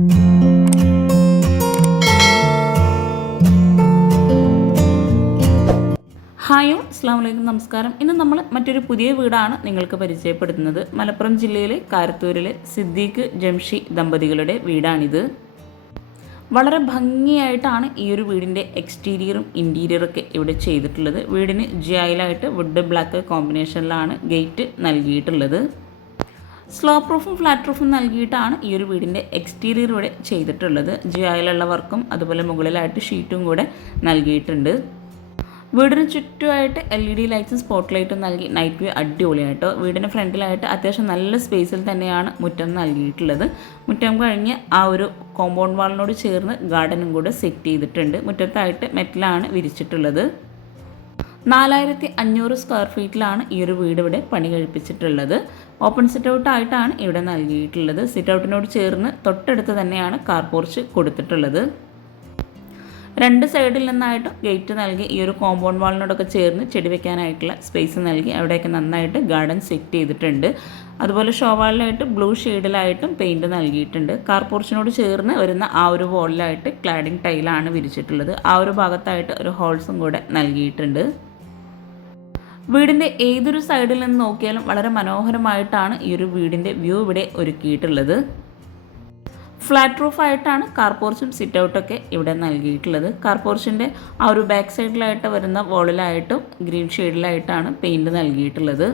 Hi അസ്സലാമു അലൈക്കും, നമസ്കാരം. ഇന്ന് നമ്മൾ മറ്റൊരു പുതിയ വീടാണ് നിങ്ങൾക്ക് പരിചയപ്പെടുത്തുന്നത്. മലപ്പുറം ജില്ലയിലെ കാരത്തൂരിലെ സിദ്ദീഖ് ജംഷി ദമ്പതികളുടെ വീടാണിത്. വളരെ ഭംഗിയായിട്ടാണ് ഈ ഒരു വീടിൻ്റെ എക്സ്റ്റീരിയറും ഇൻറ്റീരിയറൊക്കെ ഇവിടെ ചെയ്തിട്ടുള്ളത്. വീടിന് ജിയായിലായിട്ട് വുഡ് ബ്ലാക്ക് കോമ്പിനേഷനിലാണ് ഗേറ്റ് നൽകിയിട്ടുള്ളത്. സ്ലോ പ്രൂഫും ഫ്ലാറ്റ് പ്രൂഫും നൽകിയിട്ടാണ് ഈ ഒരു വീടിൻ്റെ എക്സ്റ്റീരിയർ ഇവിടെ ചെയ്തിട്ടുള്ളത്. ജിയായിലുള്ള വർക്കും അതുപോലെ മുകളിലായിട്ട് ഷീറ്റും കൂടെ നൽകിയിട്ടുണ്ട്. വീടിന് ചുറ്റുമായിട്ട് LED ലൈറ്റ്സും സ്പോട്ട് ലൈറ്റും നൽകി നൈറ്റ് വ്യൂ അടിപൊളിയായിട്ടോ. വീടിന് ഫ്രണ്ടിലായിട്ട് അത്യാവശ്യം നല്ല സ്പേസിൽ തന്നെയാണ് മുറ്റം നൽകിയിട്ടുള്ളത്. മുറ്റം കഴിഞ്ഞ് ആ ഒരു കോമ്പൗണ്ട് വാളിനോട് ചേർന്ന് ഗാർഡനും കൂടെ സെറ്റ് ചെയ്തിട്ടുണ്ട്. മുറ്റത്തായിട്ട് മെറ്റലാണ് വിരിച്ചിട്ടുള്ളത്. 4500 സ്ക്വയർ ഫീറ്റിലാണ് ഈ ഒരു വീട് ഇവിടെ പണി കഴിപ്പിച്ചിട്ടുള്ളത്. ഓപ്പൺ സിറ്റ് ഔട്ട് ആയിട്ടാണ് ഇവിടെ നൽകിയിട്ടുള്ളത്. സിറ്റ് ഔട്ടിനോട് ചേർന്ന് തൊട്ടടുത്ത് തന്നെയാണ് കാർ പോർച്ച് കൊടുത്തിട്ടുള്ളത്. രണ്ട് സൈഡിൽ നിന്നായിട്ടും ഗേറ്റ് നൽകി ഈ ഒരു കോമ്പൗണ്ട് വാളിനോടൊക്കെ ചേർന്ന് ചെടി വെക്കാനായിട്ടുള്ള സ്പേസ് നൽകി അവിടെയൊക്കെ നന്നായിട്ട് ഗാർഡൻ സെറ്റ് ചെയ്തിട്ടുണ്ട്. അതുപോലെ ഷോവാളിലായിട്ട് ബ്ലൂ ഷെയ്ഡിലായിട്ടും പെയിൻറ് നൽകിയിട്ടുണ്ട്. കാർ പോർച്ചിനോട് ചേർന്ന് വരുന്ന ആ ഒരു വോളിലായിട്ട് ക്ലാഡിംഗ് ടൈലാണ് വിരിച്ചിട്ടുള്ളത്. ആ ഒരു ഭാഗത്തായിട്ട് ഒരു ഹോൾസും കൂടെ നൽകിയിട്ടുണ്ട്. വീടിൻ്റെ ഏതൊരു സൈഡിൽ നിന്ന് നോക്കിയാലും വളരെ മനോഹരമായിട്ടാണ് ഈ ഒരു വീടിൻ്റെ വ്യൂ ഇവിടെ ഒരുക്കിയിട്ടുള്ളത്. ഫ്ലാറ്റ് റൂഫായിട്ടാണ് കാർ പോർച്ചും സിറ്റ് ഔട്ടൊക്കെ ഇവിടെ നൽകിയിട്ടുള്ളത്. കാർ പോർച്ചിൻ്റെ ആ ഒരു ബാക്ക് സൈഡിലായിട്ട് വരുന്ന വോളിലായിട്ടും ഗ്രീൻ ഷെയ്ഡിലായിട്ടാണ് പെയിൻറ് നൽകിയിട്ടുള്ളത്.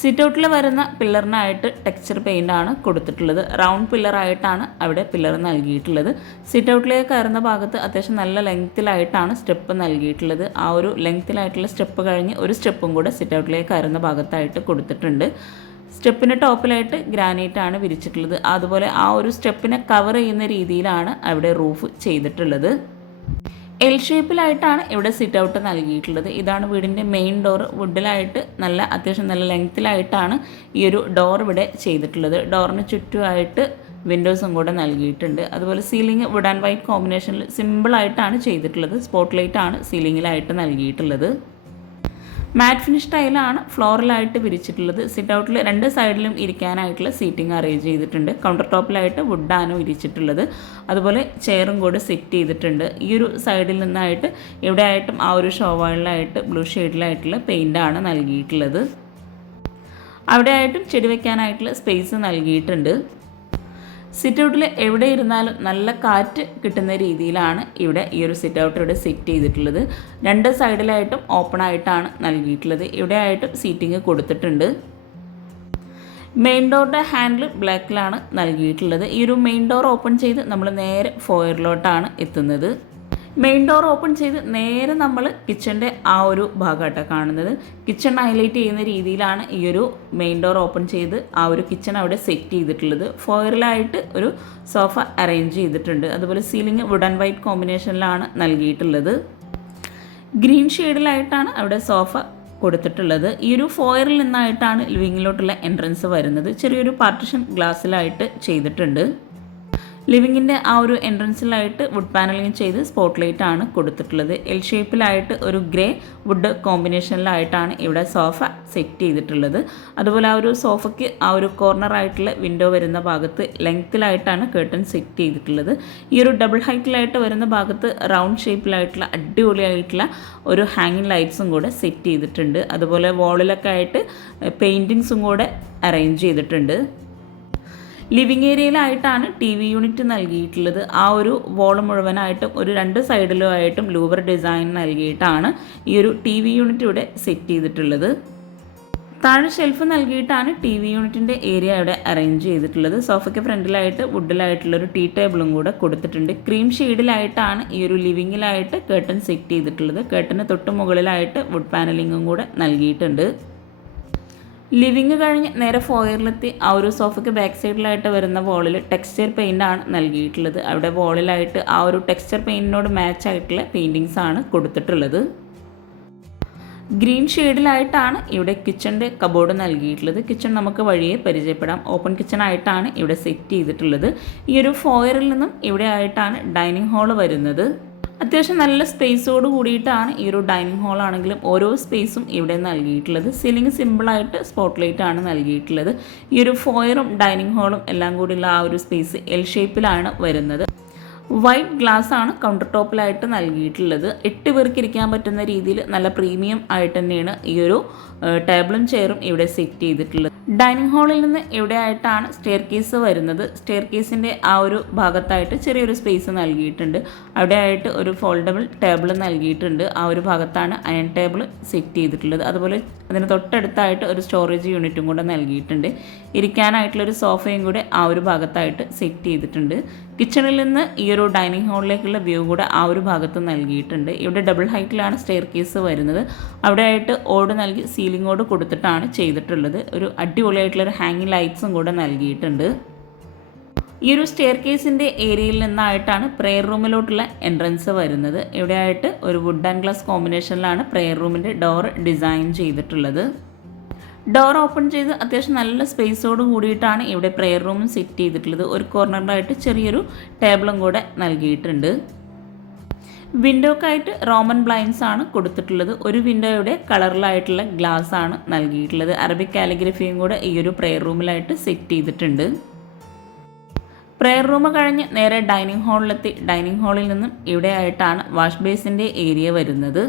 സിറ്റ് ഔട്ടിൽ വരുന്ന പില്ലറിനായിട്ട് ടെക്സ്ചർ പെയിൻ്റാണ് കൊടുത്തിട്ടുള്ളത്. റൗണ്ട് പില്ലറായിട്ടാണ് അവിടെ പില്ലർ നൽകിയിട്ടുള്ളത്. സിറ്റ് ഔട്ടിലേക്ക് കയറുന്ന ഭാഗത്ത് അത്യാവശ്യം നല്ല ലെങ്ത്തിലായിട്ടാണ് സ്റ്റെപ്പ് നൽകിയിട്ടുള്ളത്. ആ ഒരു ലെങ്ത്തിലായിട്ടുള്ള സ്റ്റെപ്പ് കഴിഞ്ഞ് ഒരു സ്റ്റെപ്പും കൂടെ സിറ്റ് ഔട്ടിലേക്ക് കയറുന്ന ഭാഗത്തായിട്ട് കൊടുത്തിട്ടുണ്ട്. സ്റ്റെപ്പിന് ടോപ്പിലായിട്ട് ഗ്രാനൈറ്റാണ് വിരിച്ചിട്ടുള്ളത്. അതുപോലെ ആ ഒരു സ്റ്റെപ്പിനെ കവർ ചെയ്യുന്ന രീതിയിലാണ് അവിടെ റൂഫ് ചെയ്തിട്ടുള്ളത്. എൽ ഷേപ്പിലായിട്ടാണ് ഇവിടെ സിറ്റ് ഔട്ട് നൽകിയിട്ടുള്ളത്. ഇതാണ് വീടിൻ്റെ മെയിൻ ഡോർ. വുഡിലായിട്ട് അത്യാവശ്യം നല്ല ലെങ്ത്തിലായിട്ടാണ് ഈ ഒരു ഡോർ ഇവിടെ ചെയ്തിട്ടുള്ളത്. ഡോറിന് ചുറ്റുമായിട്ട് വിൻഡോസും കൂടെ നൽകിയിട്ടുണ്ട്. അതുപോലെ സീലിംഗ് വുഡ് ആൻഡ് വൈറ്റ് കോമ്പിനേഷനിൽ സിമ്പിളായിട്ടാണ് ചെയ്തിട്ടുള്ളത്. സ്പോട്ട് ലൈറ്റാണ് സീലിങ്ങിലായിട്ട് നൽകിയിട്ടുള്ളത്. മാറ്റ് ഫിനിഷ് ടൈലാണ് ഫ്ലോറിലായിട്ട് വിരിച്ചിട്ടുള്ളത്. സിറ്റ് ഔട്ടിൽ രണ്ട് സൈഡിലും ഇരിക്കാനായിട്ടുള്ള സീറ്റിംഗ് അറേഞ്ച് ചെയ്തിട്ടുണ്ട്. കൗണ്ടർ ടോപ്പിലായിട്ട് വുഡാണ് വിരിച്ചിട്ടുള്ളത്. അതുപോലെ ചെയറും കൂടെ സെറ്റ് ചെയ്തിട്ടുണ്ട്. ഈ ഒരു സൈഡിൽ നിന്നായിട്ട് ഇവിടെ ആയിട്ടും ആ ഒരു ഷോവാളിലായിട്ട് ബ്ലൂ ഷെയ്ഡിലായിട്ടുള്ള പെയിൻ്റാണ് നൽകിയിട്ടുള്ളത്. അവിടെ ആയിട്ടും ചെടി വയ്ക്കാനായിട്ടുള്ള സ്പേസ് നൽകിയിട്ടുണ്ട്. സിറ്റ് ഔട്ടിൽ എവിടെ ഇരുന്നാലും നല്ല കാറ്റ് കിട്ടുന്ന രീതിയിലാണ് ഇവിടെ ഈ ഒരു സിറ്റ് ഔട്ട് ഇവിടെ സെറ്റ് ചെയ്തിട്ടുള്ളത്. രണ്ട് സൈഡിലായിട്ടും ഓപ്പൺ ആയിട്ടാണ് നൽകിയിട്ടുള്ളത്. ഇവിടെ ആയിട്ടും സീറ്റിംഗ് കൊടുത്തിട്ടുണ്ട്. മെയിൻ ഡോറിൻ്റെ ഹാൻഡിൽ ബ്ലാക്കിലാണ് നൽകിയിട്ടുള്ളത്. ഈ ഒരു മെയിൻ ഡോർ ഓപ്പൺ ചെയ്ത് നമ്മൾ നേരെ ഫോയറിലോട്ടാണ് എത്തുന്നത്. മെയിൻ ഡോർ ഓപ്പൺ ചെയ്ത് നേരെ നമ്മൾ കിച്ചൻ്റെ ആ ഒരു ഭാഗമായിട്ടാണ് കാണുന്നത്. കിച്ചൺ ഹൈലൈറ്റ് ചെയ്യുന്ന രീതിയിലാണ് ഈ ഒരു മെയിൻ ഡോർ ഓപ്പൺ ചെയ്ത് ആ ഒരു കിച്ചൺ അവിടെ സെറ്റ് ചെയ്തിട്ടുള്ളത്. ഫോയറിലായിട്ട് ഒരു സോഫ അറേഞ്ച് ചെയ്തിട്ടുണ്ട്. അതുപോലെ സീലിംഗ് വുഡ് ആൻഡ് വൈറ്റ് കോമ്പിനേഷനിലാണ് നൽകിയിട്ടുള്ളത്. ഗ്രീൻ ഷെയ്ഡിലായിട്ടാണ് അവിടെ സോഫ കൊടുത്തിട്ടുള്ളത്. ഈ ഒരു ഫോയറിൽ നിന്നായിട്ടാണ് ലിവിങ്ങിലോട്ടുള്ള എൻട്രൻസ് വരുന്നത്. ചെറിയൊരു പാർട്ടിഷൻ ഗ്ലാസ്സിലായിട്ട് ചെയ്തിട്ടുണ്ട്. ലിവിങ്ങിൻ്റെ ആ ഒരു എൻട്രൻസിലായിട്ട് വുഡ് പാനലിംഗ് ചെയ്ത് സ്പോട്ട് ലൈറ്റാണ് കൊടുത്തിട്ടുള്ളത്. എൽ ഷേപ്പിലായിട്ട് ഒരു ഗ്രേ വുഡ് കോമ്പിനേഷനിലായിട്ടാണ് ഇവിടെ സോഫ സെറ്റ് ചെയ്തിട്ടുള്ളത്. അതുപോലെ ആ ഒരു സോഫയ്ക്ക് ആ ഒരു കോർണറായിട്ടുള്ള വിൻഡോ വരുന്ന ഭാഗത്ത് ലെങ്ത്തിലായിട്ടാണ് കേർട്ടൻ സെറ്റ് ചെയ്തിട്ടുള്ളത്. ഈ ഒരു ഡബിൾ ഹൈറ്റിലായിട്ട് വരുന്ന ഭാഗത്ത് റൗണ്ട് ഷേപ്പിലായിട്ടുള്ള അടിപൊളിയായിട്ടുള്ള ഒരു ഹാങ്ങിങ് ലൈറ്റ്സും കൂടെ സെറ്റ് ചെയ്തിട്ടുണ്ട്. അതുപോലെ വോളിലൊക്കെ ആയിട്ട് പെയിൻറ്റിങ്സും കൂടെ അറേഞ്ച് ചെയ്തിട്ടുണ്ട്. ലിവിങ് ഏരിയയിലായിട്ടാണ് TV യൂണിറ്റ് നൽകിയിട്ടുള്ളത്. ആ ഒരു വോള് മുഴുവനായിട്ടും ഒരു രണ്ട് സൈഡിലുമായിട്ടും ലൂവർ ഡിസൈൻ നൽകിയിട്ടാണ് ഈ ഒരു TV യൂണിറ്റ് ഇവിടെ സെറ്റ് ചെയ്തിട്ടുള്ളത്. താഴെ ഷെൽഫ് നൽകിയിട്ടാണ് TV യൂണിറ്റിൻ്റെ ഏരിയ ഇവിടെ അറേഞ്ച് ചെയ്തിട്ടുള്ളത്. സോഫയ്ക്ക് ഫ്രണ്ടിലായിട്ട് വുഡിലായിട്ടുള്ളൊരു ടീ ടേബിളും കൂടെ കൊടുത്തിട്ടുണ്ട്. ക്രീം ഷെയ്ഡിലായിട്ടാണ് ഈ ഒരു ലിവിങ്ങിലായിട്ട് കേർട്ടൻ സെറ്റ് ചെയ്തിട്ടുള്ളത്. കേർട്ടന് തൊട്ട് മുകളിലായിട്ട് വുഡ് പാനലിങ്ങും കൂടെ നൽകിയിട്ടുണ്ട്. ലിവിങ് കഴിഞ്ഞ് നേരെ ഫോയറിലെത്തി ആ ഒരു സോഫയ്ക്ക് ബാക്ക് സൈഡിലായിട്ട് വരുന്ന വോളിൽ ടെക്സ്ചർ പെയിൻ്റാണ് നൽകിയിട്ടുള്ളത്. അവിടെ വോളിലായിട്ട് ആ ഒരു ടെക്സ്ചർ പെയിൻറ്റിനോട് മാച്ച് ആയിട്ടുള്ള പെയിൻറ്റിങ്സ് ആണ് കൊടുത്തിട്ടുള്ളത്. ഗ്രീൻ ഷെയ്ഡിലായിട്ടാണ് ഇവിടെ കിച്ചൻ്റെ കബോർഡ് നൽകിയിട്ടുള്ളത്. കിച്ചൺ നമുക്ക് വഴിയെ പരിചയപ്പെടാം. ഓപ്പൺ കിച്ചൺ ആയിട്ടാണ് ഇവിടെ സെറ്റ് ചെയ്തിട്ടുള്ളത്. ഈ ഒരു ഫോയറിൽ നിന്നും ഇവിടെ ആയിട്ടാണ് ഡൈനിങ് ഹാള് വരുന്നത്. അത്യാവശ്യം നല്ല സ്പേസോട് കൂടിയിട്ടാണ് ഈ ഒരു ഡൈനിങ് ഹാൾ ആണെങ്കിലും ഓരോ സ്പേസും ഇവിടെ നൽകിയിട്ടുള്ളത്. സീലിംഗ് സിമ്പിളായിട്ട് സ്പോട്ട് ലൈറ്റ് ആണ് നൽകിയിട്ടുള്ളത്. ഈ ഒരു ഫോയറും ഡൈനിങ് ഹാളും എല്ലാം കൂടിയുള്ള ആ ഒരു സ്പേസ് എൽ ഷേപ്പിലാണ് വരുന്നത്. വൈറ്റ് ഗ്ലാസ് ആണ് കൗണ്ടർ ടോപ്പിലായിട്ട് നൽകിയിട്ടുള്ളത്. 8 പേർക്ക് ഇരിക്കാൻ പറ്റുന്ന രീതിയിൽ നല്ല പ്രീമിയം ആയിട്ട് തന്നെയാണ് ഈ ഒരു ടേബിളും ചെയറും ഇവിടെ സെറ്റ് ചെയ്തിട്ടുള്ളത്. ഡൈനിങ് ഹാളിൽ നിന്ന് ഇവിടെ ആയിട്ടാണ് സ്റ്റെയർ കേസ് വരുന്നത്. സ്റ്റെയർ കേസിൻ്റെ ആ ഒരു ഭാഗത്തായിട്ട് ചെറിയൊരു സ്പേസ് നൽകിയിട്ടുണ്ട്. അവിടെ ആയിട്ട് ഒരു ഫോൾഡബിൾ ടേബിൾ നൽകിയിട്ടുണ്ട്. ആ ഒരു ഭാഗത്താണ് അയൺ ടേബിൾ സെറ്റ് ചെയ്തിട്ടുള്ളത്. അതുപോലെ അതിന് തൊട്ടടുത്തായിട്ട് ഒരു സ്റ്റോറേജ് യൂണിറ്റും കൂടെ നൽകിയിട്ടുണ്ട്. ഇരിക്കാനായിട്ടുള്ളൊരു സോഫയും കൂടെ ആ ഒരു ഭാഗത്തായിട്ട് സെറ്റ് ചെയ്തിട്ടുണ്ട്. കിച്ചണിൽ നിന്ന് ഈ ഒരു ഡൈനിങ് ഹാളിലേക്കുള്ള വ്യൂ കൂടെ ആ ഒരു ഭാഗത്ത് നൽകിയിട്ടുണ്ട്. ഇവിടെ ഡബിൾ ഹൈറ്റിലാണ് സ്റ്റെയർ കേസ് വരുന്നത്. അവിടെ ആയിട്ട് ഓട് നൽകി സീലിംഗോട് കൊടുത്തിട്ടാണ് ചെയ്തിട്ടുള്ളത്. ഒരു അടിപൊളിയായിട്ടുള്ളൊരു ഹാങ്ങിങ് ലൈറ്റ്സും കൂടെ നൽകിയിട്ടുണ്ട്. ഈ ഒരു സ്റ്റെയർ കേസിൻ്റെ ഏരിയയിൽ നിന്നായിട്ടാണ് പ്രെയർ റൂമിലോട്ടുള്ള എൻട്രൻസ് വരുന്നത്. ഇവിടെ ആയിട്ട് ഒരു വുഡ് ആൻഡ് ഗ്ലാസ് കോമ്പിനേഷനിലാണ് പ്രെയർ റൂമിൻ്റെ ഡോർ ഡിസൈൻ ചെയ്തിട്ടുള്ളത്. ഡോർ ഓപ്പൺ ചെയ്ത് അത്യാവശ്യം നല്ല സ്പേസോട് കൂടിയിട്ടാണ് ഇവിടെ പ്രെയർ റൂമും സെറ്റ് ചെയ്തിട്ടുള്ളത്. ഒരു കോർണറിലായിട്ട് ചെറിയൊരു ടേബിളും കൂടെ നൽകിയിട്ടുണ്ട്. വിൻഡോക്കായിട്ട് റോമൻ ബ്ലൈൻഡ്സ് ആണ് കൊടുത്തിട്ടുള്ളത്. ഒരു വിൻഡോയുടെ കളറിലായിട്ടുള്ള ഗ്ലാസ് ആണ് നൽകിയിട്ടുള്ളത്. അറബിക് കാലിഗ്രഫിയും കൂടെ ഈ ഒരു പ്രെയർ റൂമിലായിട്ട് സെറ്റ് ചെയ്തിട്ടുണ്ട്. പ്രെയർ റൂം കഴിഞ്ഞ് നേരെ ഡൈനിങ് ഹാളിലെത്തി. ഡൈനിങ് ഹാളിൽ നിന്നും ഇവിടെ ആയിട്ടാണ് വാഷ് ബേസിൻ്റെ ഏരിയ വരുന്നത്.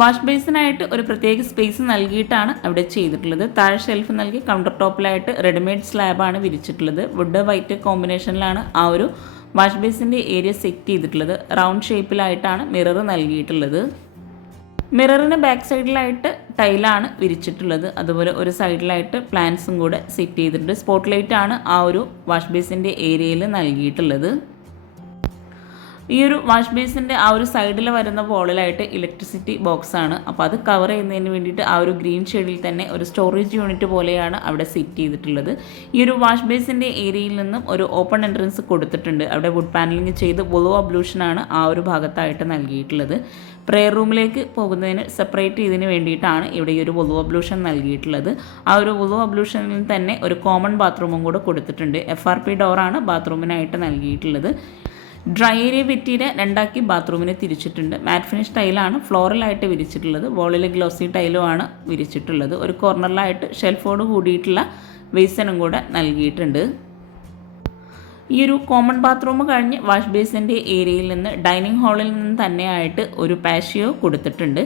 വാഷ് ബേസിനായിട്ട് ഒരു പ്രത്യേക സ്പേസ് നൽകിയിട്ടാണ് അവിടെ ചെയ്തിട്ടുള്ളത്. താഴെ ഷെൽഫ് നൽകി കൗണ്ടർ ടോപ്പിലായിട്ട് റെഡിമെയ്ഡ് സ്ലാബാണ് വിരിച്ചിട്ടുള്ളത്. വുഡ് വൈറ്റ് കോമ്പിനേഷനിലാണ് ആ ഒരു വാഷ് ബേസിൻ്റെ ഏരിയ സെറ്റ് ചെയ്തിട്ടുള്ളത്. റൗണ്ട് ഷേപ്പിലായിട്ടാണ് മിറർ നൽകിയിട്ടുള്ളത്. മിററിന് ബാക്ക് സൈഡിലായിട്ട് ടൈലാണ് വിരിച്ചിട്ടുള്ളത്. അതുപോലെ ഒരു സൈഡിലായിട്ട് പ്ലാന്റ്സും കൂടെ സെറ്റ് ചെയ്തിട്ടുണ്ട്. സ്പോട്ട് ലൈറ്റാണ് ആ ഒരു വാഷ് ബേസിൻ്റെ ഏരിയയിൽ നൽകിയിട്ടുള്ളത്. ഈ ഒരു വാഷ് ബേസിൻ്റെ ആ ഒരു സൈഡിൽ വരുന്ന വോളിലായിട്ട് ഇലക്ട്രിസിറ്റി ബോക്സ് ആണ്. അപ്പോൾ അത് കവർ ചെയ്യുന്നതിന് വേണ്ടിയിട്ട് ആ ഒരു ഗ്രീൻ ഷെയ്ഡിൽ തന്നെ ഒരു സ്റ്റോറേജ് യൂണിറ്റ് പോലെയാണ് അവിടെ സെറ്റ് ചെയ്തിട്ടുള്ളത്. ഈ ഒരു വാഷ് ബേസിൻ്റെ ഏരിയയിൽ നിന്നും ഒരു ഓപ്പൺ എൻട്രൻസ് കൊടുത്തിട്ടുണ്ട്. അവിടെ വുഡ് പാനലിംഗ് ചെയ്ത് വുളു അബ്ലൂഷനാണ് ആ ഒരു ഭാഗത്തായിട്ട് നൽകിയിട്ടുള്ളത്. പ്രെയർ റൂമിലേക്ക് പോകുന്നതിന് സെപ്പറേറ്റ് ചെയ്തതിന് വേണ്ടിയിട്ടാണ് ഇവിടെ ഈ ഒരു വുളു അബ്ലൂഷൻ നൽകിയിട്ടുള്ളത്. ആ ഒരു വുളു അബ്ലൂഷനിൽ തന്നെ ഒരു കോമൺ ബാത്റൂമും കൂടെ കൊടുത്തിട്ടുണ്ട്. FRP ഡോറാണ് ബാത്റൂമിനായിട്ട് നൽകിയിട്ടുള്ളത്. ഡ്രൈ ഏരിയ ഭിത്തിയെ 2ആക്കി ബാത്റൂമിനെ തിരിച്ചിട്ടുണ്ട്. മാറ്റ് ഫിനിഷ് ടൈലാണ് ഫ്ലോറലായിട്ട് വിരിച്ചിട്ടുള്ളത്. വോളിൽ ഗ്ലോസി ടൈലുമാണ് വിരിച്ചിട്ടുള്ളത്. ഒരു കോർണറിലായിട്ട് ഷെൽഫോട് കൂടിയിട്ടുള്ള ബേസിനും കൂടെ നൽകിയിട്ടുണ്ട്. ഈ ഒരു കോമൺ ബാത്റൂം കഴിഞ്ഞ് വാഷ് ബേസിൻ്റെ ഏരിയയിൽ നിന്ന് ഡൈനിങ് ഹാളിൽ നിന്ന് തന്നെയായിട്ട് ഒരു പാഷ്യോ കൊടുത്തിട്ടുണ്ട്.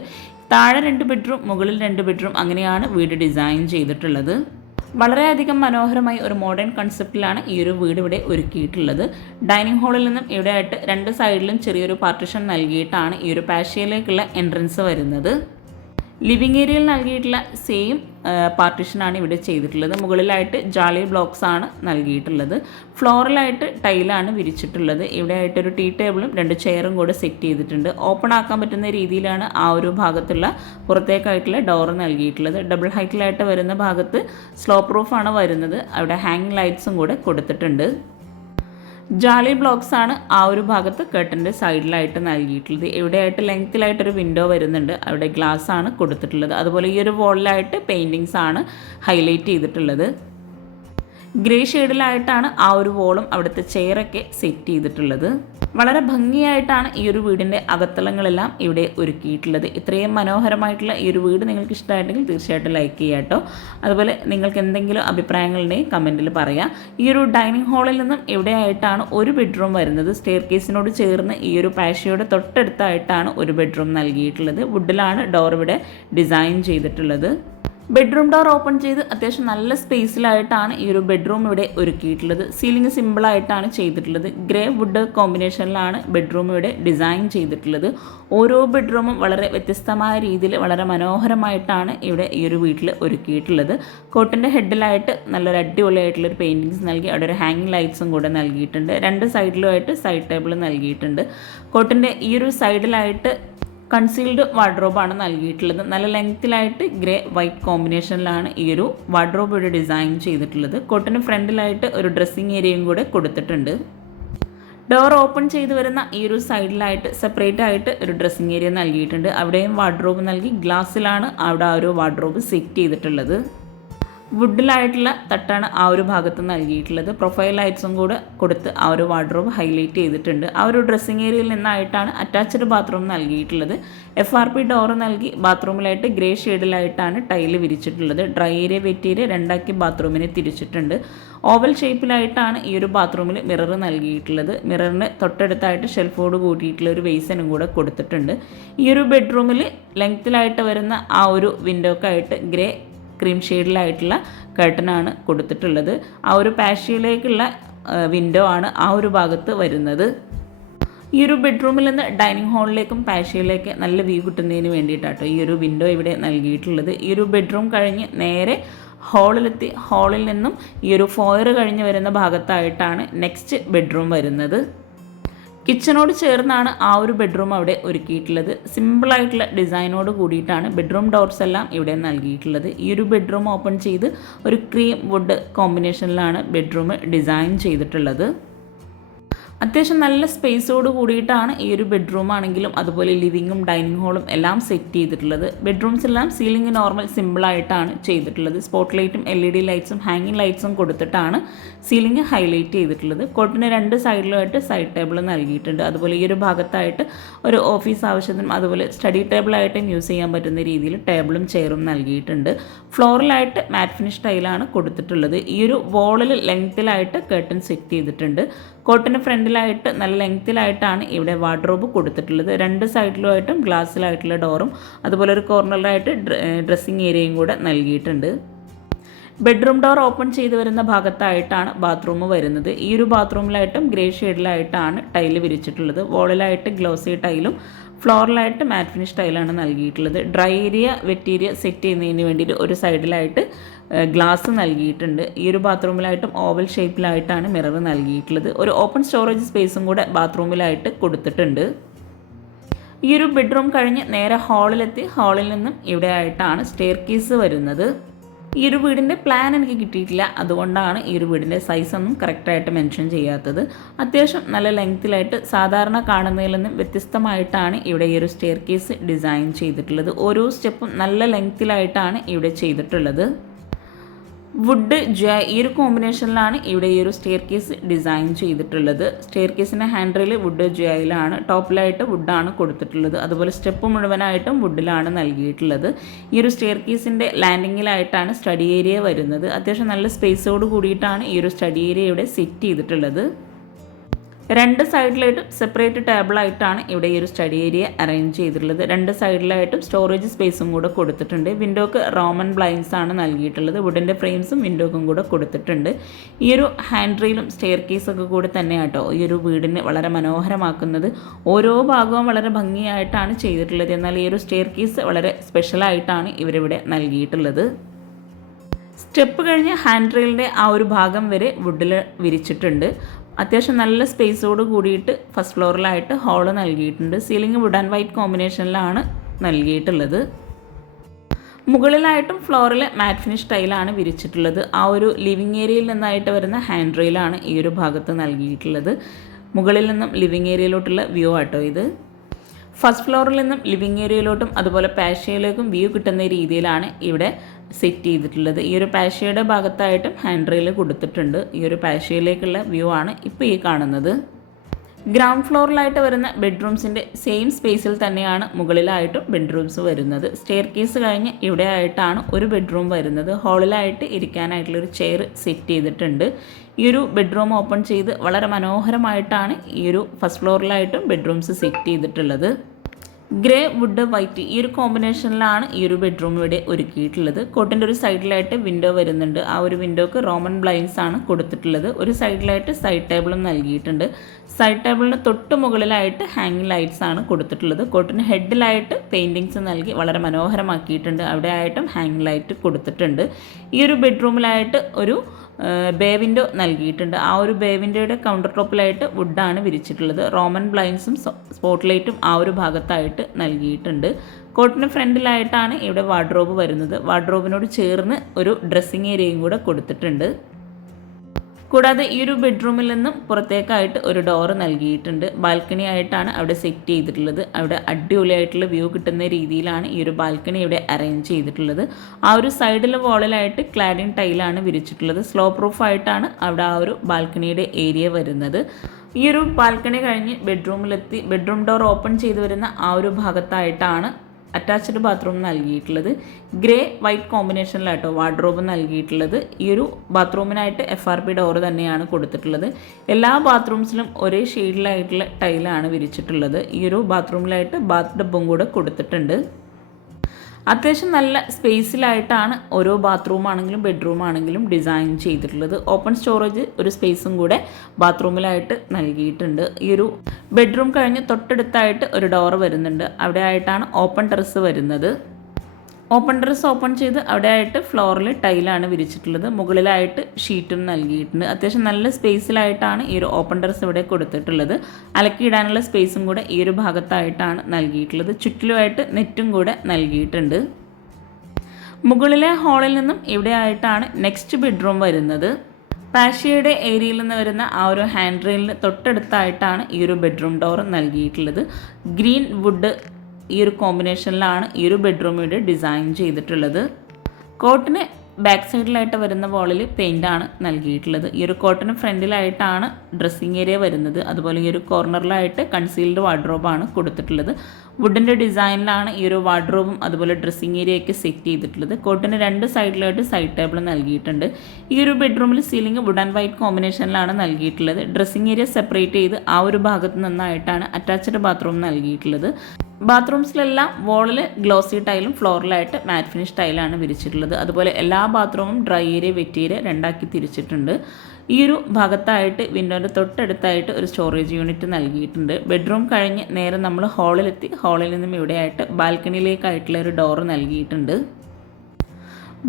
താഴെ 2 ബെഡ്റൂം, മുകളിൽ 2 ബെഡ്റൂം, അങ്ങനെയാണ് വീട് ഡിസൈൻ ചെയ്തിട്ടുള്ളത്. വളരെയധികം മനോഹരമായി ഒരു മോഡേൺ കൺസെപ്റ്റിലാണ് ഈ ഒരു വീട് ഇവിടെ ഒരുക്കിയിട്ടുള്ളത്. ഡൈനിങ് ഹാളിൽ നിന്നും ഇവിടെ ആയിട്ട് 2 സൈഡിലും ചെറിയൊരു പാർട്ടിഷൻ നൽകിയിട്ടാണ് ഈ ഒരു പാഷ്യയിലേക്കുള്ള എൻട്രൻസ് വരുന്നത്. ലിവിങ് ഏരിയയിൽ നൽകിയിട്ടുള്ള സെയിം പാർട്ടീഷനാണ് ഇവിടെ ചെയ്തിട്ടുള്ളത്. മുകളിലായിട്ട് ജാലി ബ്ലോക്സ് ആണ് നൽകിയിട്ടുള്ളത്. ഫ്ലോറിലായിട്ട് ടൈലാണ് വിരിച്ചിട്ടുള്ളത്. ഇവിടെ ആയിട്ടൊരു ടീ ടേബിളും 2 ചെയറും കൂടെ സെറ്റ് ചെയ്തിട്ടുണ്ട്. ഓപ്പൺ ആക്കാൻ പറ്റുന്ന രീതിയിലാണ് ആ ഒരു ഭാഗത്തുള്ള പുറത്തേക്കായിട്ടുള്ള ഡോർ നൽകിയിട്ടുള്ളത്. ഡബിൾ ഹൈറ്റിലായിട്ട് വരുന്ന ഭാഗത്ത് സ്ലോ പ്രൂഫാണ് വരുന്നത്. അവിടെ ഹാങ്ങിങ് ലൈറ്റ്സും കൂടെ കൊടുത്തിട്ടുണ്ട്. ജാലി ബ്ലോക്സ് ആണ് ആ ഒരു ഭാഗത്ത് കർട്ടൻ്റെ സൈഡിലായിട്ട് നൽകിയിട്ടുള്ളത്. ഇവിടെയായിട്ട് ലെങ്ത്തിലായിട്ടൊരു വിൻഡോ വരുന്നുണ്ട്. അവിടെ ഗ്ലാസ് ആണ് കൊടുത്തിട്ടുള്ളത്. അതുപോലെ ഈ ഒരു വോളിലായിട്ട് പെയിൻറ്റിങ്സ് ആണ് ഹൈലൈറ്റ് ചെയ്തിട്ടുള്ളത്. ഗ്രേ ഷെയ്ഡിലായിട്ടാണ് ആ ഒരു വോളും അവിടുത്തെ ചെയറൊക്കെ സെറ്റ് ചെയ്തിട്ടുള്ളത്. വളരെ ഭംഗിയായിട്ടാണ് ഈ ഒരു വീടിൻ്റെ അകത്തളങ്ങളെല്ലാം ഇവിടെ ഒരുക്കിയിട്ടുള്ളത്. ഇത്രയും മനോഹരമായിട്ടുള്ള ഈ ഒരു വീട് നിങ്ങൾക്ക് ഇഷ്ടമായിട്ടെങ്കിൽ തീർച്ചയായിട്ടും ലൈക്ക് ചെയ്യുക കേട്ടോ. അതുപോലെ നിങ്ങൾക്ക് എന്തെങ്കിലും അഭിപ്രായങ്ങളുണ്ടെങ്കിൽ കമൻറ്റിൽ പറയാം. ഈ ഒരു ഡൈനിങ് ഹാളിൽ നിന്നും ഇവിടെയായിട്ടാണ് ഒരു ബെഡ്റൂം വരുന്നത്. സ്റ്റെയർ കേസിനോട് ചേർന്ന് ഈ ഒരു പാഷ്യയുടെ തൊട്ടടുത്തായിട്ടാണ് ഒരു ബെഡ്റൂം നൽകിയിട്ടുള്ളത്. വുഡിലാണ് ഡോർ ഇവിടെ ഡിസൈൻ ചെയ്തിട്ടുള്ളത്. ബെഡ്റൂം ഡോർ ഓപ്പൺ ചെയ്ത് അത്യാവശ്യം നല്ല സ്പേസിലായിട്ടാണ് ഈ ഒരു ബെഡ്റൂം ഇവിടെ ഒരുക്കിയിട്ടുള്ളത്. സീലിംഗ് സിമ്പിളായിട്ടാണ് ചെയ്തിട്ടുള്ളത്. ഗ്രേ വുഡ് കോമ്പിനേഷനിലാണ് ബെഡ്റൂം ഇവിടെ ഡിസൈൻ ചെയ്തിട്ടുള്ളത്. ഓരോ ബെഡ്റൂമും വളരെ വ്യത്യസ്തമായ രീതിയിൽ വളരെ മനോഹരമായിട്ടാണ് ഇവിടെ ഈ ഒരു വീട്ടിൽ ഒരുക്കിയിട്ടുള്ളത്. കോട്ടിൻ്റെ ഹെഡിലായിട്ട് നല്ലൊരു അടിപൊളിയായിട്ടുള്ളൊരു പെയിൻറ്റിങ്സ് നൽകി അവിടെ ഒരു ഹാങ്ങിങ് ലൈറ്റ്സും കൂടെ നൽകിയിട്ടുണ്ട്. 2 സൈഡിലുമായിട്ട് സൈഡ് ടേബിൾ നൽകിയിട്ടുണ്ട്. കോട്ടിൻ്റെ ഈ ഒരു സൈഡിലായിട്ട് കൺസീൽഡ് വാർഡ്രോബാണ് നൽകിയിട്ടുള്ളത്. നല്ല ലെങ്ത്തിലായിട്ട് ഗ്രേ വൈറ്റ് കോമ്പിനേഷനിലാണ് ഈ ഒരു വാർഡ്രോബ് ഇവിടെ ഡിസൈൻ ചെയ്തിട്ടുള്ളത്. കോട്ടിന് ഫ്രണ്ടിലായിട്ട് ഒരു ഡ്രസ്സിങ് ഏരിയയും കൂടെ കൊടുത്തിട്ടുണ്ട്. ഡോർ ഓപ്പൺ ചെയ്ത് വരുന്ന ഈ ഒരു സൈഡിലായിട്ട് സെപ്പറേറ്റ് ആയിട്ട് ഒരു ഡ്രസ്സിങ് ഏരിയ നൽകിയിട്ടുണ്ട്. അവിടെയും വാർഡ്രോബ് നൽകി ഗ്ലാസ്സിലാണ് അവിടെ ആ ഒരു വാർഡ്രോബ് സെറ്റ് ചെയ്തിട്ടുള്ളത്. വുഡിലായിട്ടുള്ള തട്ടാണ് ആ ഒരു ഭാഗത്ത് നൽകിയിട്ടുള്ളത്. പ്രൊഫൈൽ ലൈറ്റ്സും കൂടെ കൊടുത്ത് ആ ഒരു വാർഡ്രോബ് ഹൈലൈറ്റ് ചെയ്തിട്ടുണ്ട്. ആ ഒരു ഡ്രസ്സിംഗ് ഏരിയയിൽ നിന്നായിട്ടാണ് അറ്റാച്ച്ഡ് ബാത്റൂം നൽകിയിട്ടുള്ളത്. FRP ഡോറ് നൽകി ബാത്റൂമിലായിട്ട് ഗ്രേ ഷെയ്ഡിലായിട്ടാണ് ടൈല് വിരിച്ചിട്ടുള്ളത്. ഡ്രൈ ഏരിയ വെറ്റ് ഏരിയ രണ്ടാക്കി ബാത്റൂമിനെ തിരിച്ചിട്ടുണ്ട്. ഓവൽ ഷേപ്പിലായിട്ടാണ് ഈ ഒരു ബാത്റൂമിൽ മിറർ നൽകിയിട്ടുള്ളത്. മിററിന് തൊട്ടടുത്തായിട്ട് ഷെൽഫോട് കൂട്ടിയിട്ടുള്ള ഒരു ബേസിനും കൂടെ കൊടുത്തിട്ടുണ്ട്. ഈ ഒരു ബെഡ്റൂമിൽ ലെങ്ത്തിലായിട്ട് വരുന്ന ആ ഒരു വിൻഡോക്കായിട്ട് ഗ്രേ ക്രീം ഷെയ്ഡിലായിട്ടുള്ള കർട്ടനാണ് കൊടുത്തിട്ടുള്ളത്. ആ ഒരു പാഷ്യയിലേക്കുള്ള വിൻഡോ ആണ് ആ ഒരു ഭാഗത്ത് വരുന്നത്. ഈ ഒരു ബെഡ്റൂമിൽ നിന്ന് ഡൈനിങ് ഹാളിലേക്കും പാഷ്യയിലേക്ക് നല്ല വ്യൂ കിട്ടുന്നതിന് വേണ്ടിയിട്ടാട്ടോ ഈ ഒരു വിൻഡോ ഇവിടെ നൽകിയിട്ടുള്ളത്. ഈ ഒരു ബെഡ്റൂം കഴിഞ്ഞ് നേരെ ഹാളിലെത്തി ഹാളിൽ നിന്നും ഈ ഒരു ഫോയർ കഴിഞ്ഞ് വരുന്ന ഭാഗത്തായിട്ടാണ് നെക്സ്റ്റ് ബെഡ്റൂം വരുന്നത്. കിച്ചണോട് ചേർന്നാണ് ആ ഒരു ബെഡ്റൂം അവിടെ ഒരുക്കിയിട്ടുള്ളത്. സിമ്പിളായിട്ടുള്ള ഡിസൈനോട് കൂടിയിട്ടാണ് ബെഡ്റൂം ഡോർസ് എല്ലാം ഇവിടെ നൽകിയിട്ടുള്ളത്. ഈ ഒരു ബെഡ്റൂം ഓപ്പൺ ചെയ്ത് ഒരു ക്രീം വുഡ് കോമ്പിനേഷനിലാണ് ബെഡ്റൂം ഡിസൈൻ ചെയ്തിട്ടുള്ളത്. അത്യാവശ്യം നല്ല സ്പേസോട് കൂടിയിട്ടാണ് ഈ ഒരു ബെഡ്റൂം ആണെങ്കിലും അതുപോലെ ലിവിങ്ങും ഡൈനിങ് ഹാളും എല്ലാം സെറ്റ് ചെയ്തിട്ടുള്ളത്. ബെഡ്റൂംസ് എല്ലാം സീലിംഗ് നോർമൽ സിമ്പിളായിട്ടാണ് ചെയ്തിട്ടുള്ളത്. സ്പോട്ട് ലൈറ്റും LED ലൈറ്റ്സും ഹാങ്ങിങ് ലൈറ്റ്സും കൊടുത്തിട്ടാണ് സീലിംഗ് ഹൈലൈറ്റ് ചെയ്തിട്ടുള്ളത്. കോട്ടിന് രണ്ട് സൈഡിലുമായിട്ട് സൈഡ് ടേബിൾ നൽകിയിട്ടുണ്ട്. അതുപോലെ ഈ ഒരു ഭാഗത്തായിട്ട് ഒരു ഓഫീസ് ആവശ്യത്തിനും അതുപോലെ സ്റ്റഡി ടേബിളായിട്ടും യൂസ് ചെയ്യാൻ പറ്റുന്ന രീതിയിൽ ടേബിളും ചെയറും നൽകിയിട്ടുണ്ട്. ഫ്ലോറിലായിട്ട് മാറ്റ് ഫിനിഷ് ടൈലാണ് കൊടുത്തിട്ടുള്ളത്. ഈ ഒരു വോളിൽ ലെങ്ത്തിലായിട്ട് കർട്ടൻ സെറ്റ് ചെയ്തിട്ടുണ്ട്. കോട്ടിന് ഫ്രണ്ടിലായിട്ട് നല്ല ലെങ്ത്തിലായിട്ടാണ് ഇവിടെ വാർഡ്രോബ് കൊടുത്തിട്ടുള്ളത്. രണ്ട് സൈഡിലുമായിട്ടും ഗ്ലാസ്സിലായിട്ടുള്ള ഡോറും അതുപോലെ ഒരു കോർണറിലായിട്ട് ഡ്രസ്സിങ് ഏരിയയും കൂടെ നൽകിയിട്ടുണ്ട്. ബെഡ്റൂം ഡോർ ഓപ്പൺ ചെയ്ത് വരുന്ന ഭാഗത്തായിട്ടാണ് ബാത്റൂം വരുന്നത്. ഈ ഒരു ബാത്റൂമിലായിട്ടും ഗ്രേ ഷെയ്ഡിലായിട്ടാണ് ടൈല് വിരിച്ചിട്ടുള്ളത്. വോളിലായിട്ട് ഗ്ലോസി ടൈലും ഫ്ലോറിലായിട്ട് മാറ്റ് ഫിനിഷ് ടൈലാണ് നൽകിയിട്ടുള്ളത്. Dry area wet area set ചെയ്യുന്നതിന് വേണ്ടിയിട്ട് ഒരു സൈഡിലായിട്ട് ഗ്ലാസ് നൽകിയിട്ടുണ്ട്. ഈ ഒരു ബാത്റൂമിലായിട്ടും ഓവൽ ഷേപ്പിലായിട്ടാണ് മിറർ നൽകിയിട്ടുള്ളത്. ഒരു ഓപ്പൺ സ്റ്റോറേജ് സ്പേസും കൂടെ ബാത്റൂമിലായിട്ട് കൊടുത്തിട്ടുണ്ട്. ഈ ഒരു ബെഡ്റൂം കഴിഞ്ഞ് നേരെ ഹാളിലെത്തി ഹാളിൽ നിന്നും ഇവിടെ ആയിട്ടാണ് സ്റ്റെയർ കേസ് വരുന്നത്. ഈ ഒരു വീടിൻ്റെ പ്ലാൻ എനിക്ക് കിട്ടിയിട്ടില്ല, അതുകൊണ്ടാണ് ഈ ഒരു വീടിൻ്റെ സൈസൊന്നും കറക്റ്റായിട്ട് മെൻഷൻ ചെയ്യാത്തത്. അത്യാവശ്യം നല്ല ലെങ്ത്തിലായിട്ട് സാധാരണ കാണുന്നതിൽ നിന്നും വ്യത്യസ്തമായിട്ടാണ് ഇവിടെ ഈ ഒരു സ്റ്റെയർ കേസ് ഡിസൈൻ ചെയ്തിട്ടുള്ളത്. ഓരോ സ്റ്റെപ്പും നല്ല ലെങ്ത്തിലായിട്ടാണ് ഇവിടെ ചെയ്തിട്ടുള്ളത്. വുഡ് ജോയ് ഈ ഒരു കോമ്പിനേഷനിലാണ് ഇവിടെ ഈ ഒരു സ്റ്റെയർ കേസ് ഡിസൈൻ ചെയ്തിട്ടുള്ളത്. സ്റ്റെയർ കേസിൻ്റെ ഹാൻഡിൽ വുഡ് ജോയിലാണ്, ടോപ്പിലായിട്ട് വുഡാണ് കൊടുത്തിട്ടുള്ളത്. അതുപോലെ സ്റ്റെപ്പ് മുഴുവനായിട്ടും വുഡിലാണ് നൽകിയിട്ടുള്ളത്. ഈ ഒരു സ്റ്റെയർ കേസിൻ്റെ ലാൻഡിങ്ങിലായിട്ടാണ് സ്റ്റഡി ഏരിയ വരുന്നത്. അത്യാവശ്യം നല്ല സ്പേസോട് കൂടിയിട്ടാണ് ഈ ഒരു സ്റ്റഡി ഏരിയ ഇവിടെ സെറ്റ് ചെയ്തിട്ടുള്ളത്. രണ്ട് സൈഡിലായിട്ടും സെപ്പറേറ്റ് ടേബിളായിട്ടാണ് ഇവിടെ ഈ ഒരു സ്റ്റഡി ഏരിയ അറേഞ്ച് ചെയ്തിട്ടുള്ളത്. രണ്ട് സൈഡിലായിട്ടും സ്റ്റോറേജ് സ്പേസും കൂടെ കൊടുത്തിട്ടുണ്ട്. വിൻഡോക്ക് റോമൻ ബ്ലൈൻഡ്സ് ആണ് നൽകിയിട്ടുള്ളത്. വുഡിൻ്റെ ഫ്രെയിംസും വിൻഡോക്കും കൂടെ കൊടുത്തിട്ടുണ്ട്. ഈ ഒരു ഹാൻഡ് റെയിലും സ്റ്റെയർ കേസൊക്കെ കൂടെ തന്നെ കേട്ടോ ഈ ഒരു വീടിന് വളരെ മനോഹരമാക്കുന്നത്. ഓരോ ഭാഗവും വളരെ ഭംഗിയായിട്ടാണ് ചെയ്തിട്ടുള്ളത്. എന്നാൽ ഈ ഒരു സ്റ്റെയർ കേസ് വളരെ സ്പെഷ്യലായിട്ടാണ് ഇവരിവിടെ നൽകിയിട്ടുള്ളത്. സ്റ്റെപ്പ് കഴിഞ്ഞ് ഹാൻഡ് റെയിലിൻ്റെ ആ ഒരു ഭാഗം വരെ വുഡിൽ വിരിച്ചിട്ടുണ്ട്. അത്യാവശ്യം നല്ല സ്പേസോട് കൂടിയിട്ട് ഫസ്റ്റ് ഫ്ലോറിലായിട്ട് ഹാള് നൽകിയിട്ടുണ്ട്. സീലിംഗ് വുഡ് ആൻഡ് വൈറ്റ് കോമ്പിനേഷനിലാണ് നൽകിയിട്ടുള്ളത്. മുകളിലായിട്ടും ഫ്ലോറിൽ മാറ്റ് ഫിനിഷ് ടൈലാണ് വിരിച്ചിട്ടുള്ളത്. ആ ഒരു ലിവിങ് ഏരിയയിൽ നിന്നായിട്ട് വരുന്ന ഹാൻഡ് റെയിലാണ് ഈ ഒരു ഭാഗത്ത് നൽകിയിട്ടുള്ളത്. മുകളിൽ നിന്നും ലിവിങ് ഏരിയയിലോട്ടുള്ള വ്യൂ ആട്ടോ ഇത്. ഫസ്റ്റ് ഫ്ലോറിൽ നിന്നും ലിവിങ് ഏരിയയിലോട്ടും അതുപോലെ പാഷ്യയിലേക്കും വ്യൂ കിട്ടുന്ന രീതിയിലാണ് ഇവിടെ സെറ്റ് ചെയ്തിട്ടുള്ളത്. ഈ ഒരു പാഷ്യയുടെ ഭാഗത്തായിട്ടും ഹാൻഡ് റെയിൽ കൊടുത്തിട്ടുണ്ട്. ഈ ഒരു പാഷ്യയിലേക്കുള്ള വ്യൂ ആണ് ഇപ്പോൾ ഈ കാണുന്നത്. ഗ്രൗണ്ട് ഫ്ലോറിലായിട്ട് വരുന്ന ബെഡ്റൂംസിൻ്റെ സെയിം സ്പേസിൽ തന്നെയാണ് മുകളിലായിട്ടും ബെഡ്റൂംസ് വരുന്നത്. സ്റ്റെയർ കേസ് കഴിഞ്ഞ് ഇവിടെ ആയിട്ടാണ് ഒരു ബെഡ്റൂം വരുന്നത്. ഹാളിലായിട്ട് ഇരിക്കാനായിട്ടുള്ളൊരു ചെയർ സെറ്റ് ചെയ്തിട്ടുണ്ട്. ഈ ഒരു ബെഡ്റൂം ഓപ്പൺ ചെയ്ത് വളരെ മനോഹരമായിട്ടാണ് ഈ ഒരു ഫസ്റ്റ് ഫ്ലോറിലായിട്ടും ബെഡ്റൂംസ് സെറ്റ് ചെയ്തിട്ടുള്ളത്. ഗ്രേ വുഡ് വൈറ്റ് ഈ ഒരു കോമ്പിനേഷനിലാണ് ഈ ഒരു ബെഡ്റൂം ഇവിടെ ഒരുക്കിയിട്ടുള്ളത്. കോട്ടിൻ്റെ ഒരു സൈഡിലായിട്ട് വിൻഡോ വരുന്നുണ്ട്. ആ ഒരു വിൻഡോക്ക് റോമൻ ബ്ലൈൻഡ്സ് ആണ് കൊടുത്തിട്ടുള്ളത്. ഒരു സൈഡിലായിട്ട് സൈഡ് ടേബിളും നൽകിയിട്ടുണ്ട്. സൈഡ് ടേബിളിന് തൊട്ട് മുകളിലായിട്ട് ഹാങ്ങിങ് ലൈറ്റ്സ് ആണ് കൊടുത്തിട്ടുള്ളത്. കോട്ടിന് ഹെഡിലായിട്ട് പെയിൻറ്റിങ്സ് നൽകി വളരെ മനോഹരമാക്കിയിട്ടുണ്ട്. അവിടെ ആയിട്ടും ഹാങ്ങിങ് ലൈറ്റ് കൊടുത്തിട്ടുണ്ട്. ഈ ഒരു ബെഡ്റൂമിലായിട്ട് ഒരു ബേ വിൻഡോ നൽകിയിട്ടുണ്ട്. ആ ഒരു ബേ വിൻഡോയുടെ കൗണ്ടർ ടോപ്പിലായിട്ട് വുഡാണ് വിരിച്ചിട്ടുള്ളത്. റോമൻ ബ്ലൈൻഡ്സും സ്പോട്ട് ലൈറ്റും ആ ഒരു ഭാഗത്തായിട്ട് നൽകിയിട്ടുണ്ട്. കോട്ടിന് ഫ്രണ്ടിലായിട്ടാണ് ഇവിടെ വാർഡ്രോബ് വരുന്നത്. വാർഡ്രോബിനോട് ചേർന്ന് ഒരു ഡ്രസ്സിങ് ഏരിയയും കൂടെ കൊടുത്തിട്ടുണ്ട്. കൂടാതെ ഈ ഒരു ബെഡ്റൂമിൽ നിന്നും പുറത്തേക്കായിട്ട് ഒരു ഡോറ് നൽകിയിട്ടുണ്ട്. ബാൽക്കണി ആയിട്ടാണ് അവിടെ സെറ്റ് ചെയ്തിട്ടുള്ളത്. അവിടെ അടിപൊളിയായിട്ടുള്ള വ്യൂ കിട്ടുന്ന രീതിയിലാണ് ഈ ഒരു ബാൽക്കണി ഇവിടെ അറേഞ്ച് ചെയ്തിട്ടുള്ളത്. ആ ഒരു സൈഡിലെ വോളിലായിട്ട് ക്ലാഡിംഗ് ടൈലാണ് വിരിച്ചിട്ടുള്ളത്. സ്ലോ പ്രൂഫ് ആയിട്ടാണ് അവിടെ ആ ഒരു ബാൽക്കണിയുടെ ഏരിയ വരുന്നത്. ഈ ഒരു ബാൽക്കണി കഴിഞ്ഞ് ബെഡ്റൂമിലെത്തി ബെഡ്റൂം ഡോർ ഓപ്പൺ ചെയ്ത് വരുന്ന ആ ഒരു ഭാഗത്തായിട്ടാണ് അറ്റാച്ച്ഡ് ബാത്റൂം നൽകിയിട്ടുള്ളത്. ഗ്രേ വൈറ്റ് കോമ്പിനേഷനിലായിട്ടോ വാർഡ്രോബ് നൽകിയിട്ടുള്ളത്. ഈ ഒരു ബാത്റൂമിനായിട്ട് FRP ഡോറ് തന്നെയാണ് കൊടുത്തിട്ടുള്ളത്. എല്ലാ ബാത്റൂംസിലും ഒരേ ഷെയ്ഡിലായിട്ടുള്ള ടൈലാണ് വിരിച്ചിട്ടുള്ളത്. ഈ ഒരു ബാത്റൂമിലായിട്ട് ബാത്ത് ടബും കൂടെ കൊടുത്തിട്ടുണ്ട്. അത്യാവശ്യം നല്ല സ്പേസിലായിട്ടാണ് ഓരോ ബാത്റൂം ആണെങ്കിലും ബെഡ്റൂം ആണെങ്കിലും ഡിസൈൻ ചെയ്തിട്ടുള്ളത്. ഓപ്പൺ സ്റ്റോറേജ് ഒരു സ്പേസും കൂടെ ബാത്റൂമിലായിട്ട് നൽകിയിട്ടുണ്ട്. ഈ ഒരു ബെഡ്റൂം കഴിഞ്ഞ് തൊട്ടടുത്തായിട്ട് ഒരു ഡോറ് വരുന്നുണ്ട്. അവിടെ ആയിട്ടാണ് ഓപ്പൺ ടെറസ് വരുന്നത്. ഓപ്പൺ ടെറസ് ഓപ്പൺ ചെയ്ത് അവിടെ ആയിട്ട് ഫ്ലോറിൽ ടൈലാണ് വിരിച്ചിട്ടുള്ളത്. മുകളിലായിട്ട് ഷീറ്റും നൽകിയിട്ടുണ്ട്. അത്യാവശ്യം നല്ല സ്പേസിലായിട്ടാണ് ഈ ഒരു ഓപ്പൺ ടെറസ് ഇവിടെ കൊടുത്തിട്ടുള്ളത്. അലക്കിയിടാനുള്ള സ്പേസും കൂടെ ഈ ഒരു ഭാഗത്തായിട്ടാണ് നൽകിയിട്ടുള്ളത്. ചുറ്റിലുമായിട്ട് നെറ്റും കൂടെ നൽകിയിട്ടുണ്ട്. മുകളിലെ ഹാളിൽ നിന്നും ഇവിടെ ആയിട്ടാണ് നെക്സ്റ്റ് ബെഡ്റൂം വരുന്നത്. പാഷ്യയുടെ ഏരിയയിൽ നിന്ന് വരുന്ന ആ ഒരു ഹാൻഡ് റെയിലിന് തൊട്ടടുത്തായിട്ടാണ് ഈ ഒരു ബെഡ്റൂം ഡോർ നൽകിയിട്ടുള്ളത്. ഗ്രീൻ വുഡ് ഈ ഒരു കോമ്പിനേഷനിലാണ് ഈ ഒരു ബെഡ്റൂമിയുടെ ഡിസൈൻ ചെയ്തിട്ടുള്ളത്. കോട്ടിന് ബാക്ക് സൈഡിലായിട്ട് വരുന്ന വോളിൽ പെയിൻ്റാണ് നൽകിയിട്ടുള്ളത്. ഈ ഒരു കോട്ടിന് ഫ്രണ്ടിലായിട്ടാണ് ഡ്രസ്സിങ് ഏരിയ വരുന്നത്. അതുപോലെ ഈ ഒരു കോർണറിലായിട്ട് കൺസീൽഡ് വാർഡ്രോബാണ് കൊടുത്തിട്ടുള്ളത്. വുഡിൻ്റെ ഡിസൈനിലാണ് ഈ ഒരു വാർഡ്രോബും അതുപോലെ ഡ്രസ്സിങ് ഏരിയയൊക്കെ സെറ്റ് ചെയ്തിട്ടുള്ളത്. കോട്ടിന് രണ്ട് സൈഡിലായിട്ട് സൈഡ് ടേബിൾ നൽകിയിട്ടുണ്ട്. ഈ ഒരു ബെഡ്റൂമിൽ സീലിംഗ് വുഡ് ആൻഡ് വൈറ്റ് കോമ്പിനേഷനിലാണ് നൽകിയിട്ടുള്ളത്. ഡ്രസ്സിങ് ഏരിയ സെപ്പറേറ്റ് ചെയ്ത് ആ ഒരു ഭാഗത്ത് നിന്നായിട്ടാണ് അറ്റാച്ച്ഡ് ബാത്റൂം നൽകിയിട്ടുള്ളത്. ബാത്റൂംസിലെല്ലാം വോളിൽ ഗ്ലോസി ടൈലും ഫ്ലോറിലായിട്ട് മാറ്റ് ഫിനിഷ് ടൈലാണ് വിരിച്ചിട്ടുള്ളത്. അതുപോലെ എല്ലാ ബാത്റൂമും ഡ്രൈ ഏരിയ വെറ്റ് ഏരിയ രണ്ടാക്കി തിരിച്ചിട്ടുണ്ട്. ഈ ഒരു ഭാഗത്തായിട്ട് വിൻഡോൻ്റെ തൊട്ടടുത്തായിട്ട് ഒരു സ്റ്റോറേജ് യൂണിറ്റ് നൽകിയിട്ടുണ്ട്. ബെഡ്റൂം കഴിഞ്ഞ് നേരെ നമ്മൾ ഹാളിലെത്തി. ഹാളിൽ നിന്നും ഇവിടെയായിട്ട് ബാൽക്കണിയിലേക്കായിട്ടുള്ള ഒരു ഡോറ് നൽകിയിട്ടുണ്ട്.